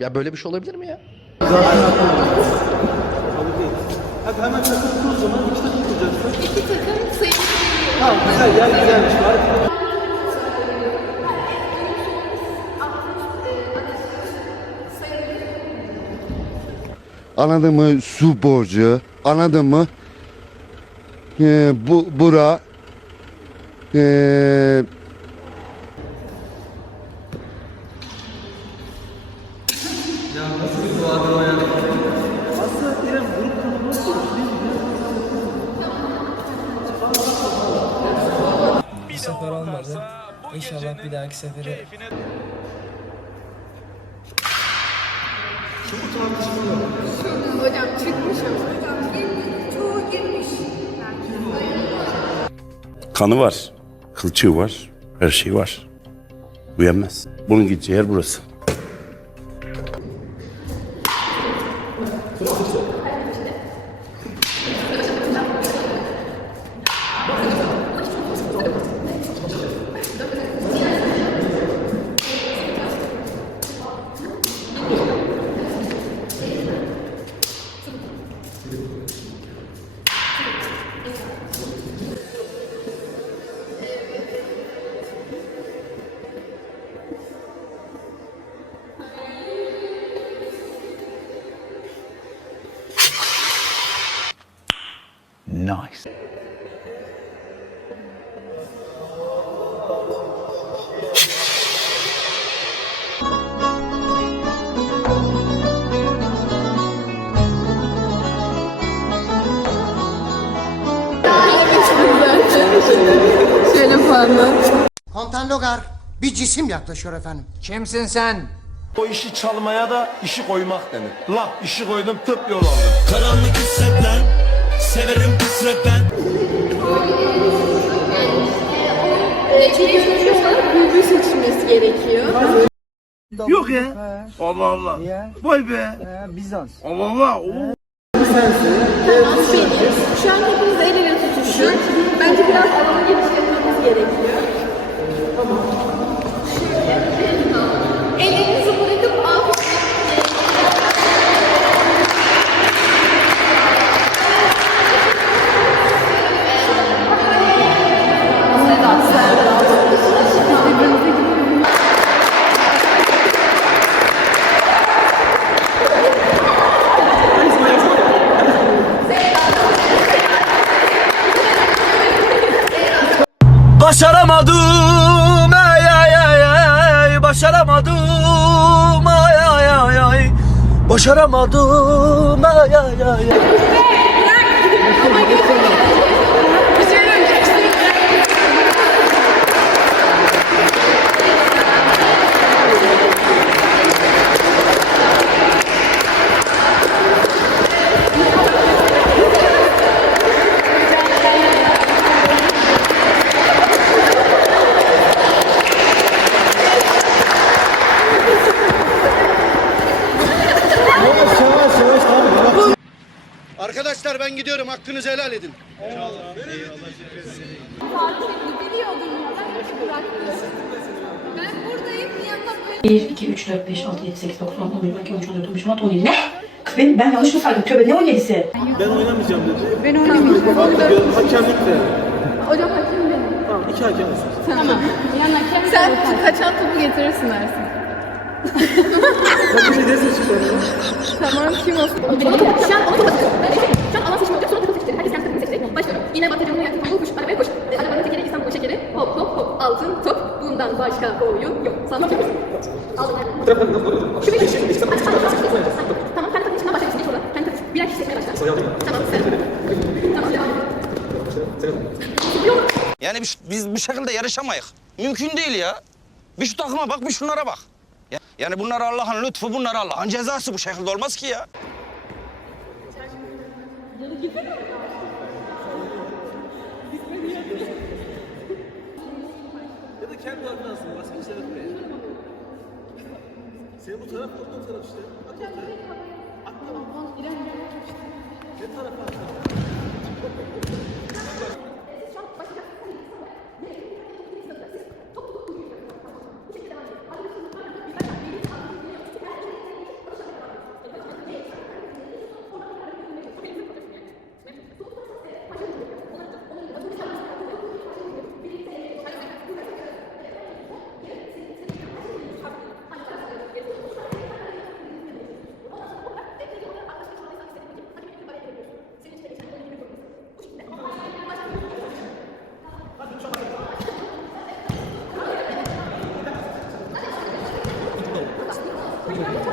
Ya böyle bir şey olabilir mi ya? Var. Anladın mı? Su borcu. Anladın mı? Ee, bu bura olur? Bu sefer olmadı. İnşallah bir dahaki sefere hocam çıkmışım. Girmiş. Kanı var, kılçığı var, her şey var. Bu. Bunun gideceği yer burası. Nice. Şöyle falan. Komutan Logar bir cisim yaklaşıyor efendim. Kimsin sen? O işi çalmaya da işi koymak denir. Lap işi koydum tıp yol aldım. Karanlık hissetlen Severim Geçmiş çocuklar bülbül seçilmesi gerekiyor. Yok ya. Allah Allah. Vay be. Bizans. Allah Allah. Oo. Tamam. Şu an hepimiz el ele tutuşun. Bence biraz alana geçirmemiz gerekiyor. Ellerinizi Başaramadım ay ay ay ay Başaramadım ay ay ay ay. Başaramadım ay ay ay Arkadaşlar ben gidiyorum. Hakkınızı helal edin. bıraktım. Ben buradayım yanında böyle 1, 2, 3, 4, 5, 6, 7, 8, 9, 10, 11, 12, 13, 14, 15, 16, 17. Ne? Kız ben, ben yanlış mı saydım? Tövbe ne 17'si? Ben oynamayacağım dedi. Ben oynamayacağım. Hakemlik Hakemlik de. Hocam hakem benim. Tamam iki hakem olsun. Tamam. Yan hakem Sen kaçan topu getirirsin Ersin. Bakın bir de ses çıkarıyor. Tamam kim olsun? Şu an onu Şu an alan seçimi olacak sonra takım seçecek. Herkes kendi takımını seçecek. Başlıyorum. Yine batacağımı yaktım. Koş arabaya koş. Arabanın tekeri İstanbul şekeri. Hop hop hop. Altın top. Bundan başka oyun yok. Sana çok Aldım. Şu bir Tamam kendi takım içinden başlayalım. Geç oradan. Kendi takım. Birer kişi seçmeye başla. Tamam sen. Tamam et. Yani biz, biz bu şekilde yarışamayız. Mümkün değil ya. Bir şu takıma bak, bir şunlara bak. Ya- Yani bunlar Allah'ın lütfu, bunlar Allah'ın cezası. Bu şekilde olmaz ki ya. Ya da kendi adına alsın. Başka bir şey yapmaya. Senin bu taraf, o taraf işte. At ortaya. At tamam. Ne tarafa? ঠিক আছে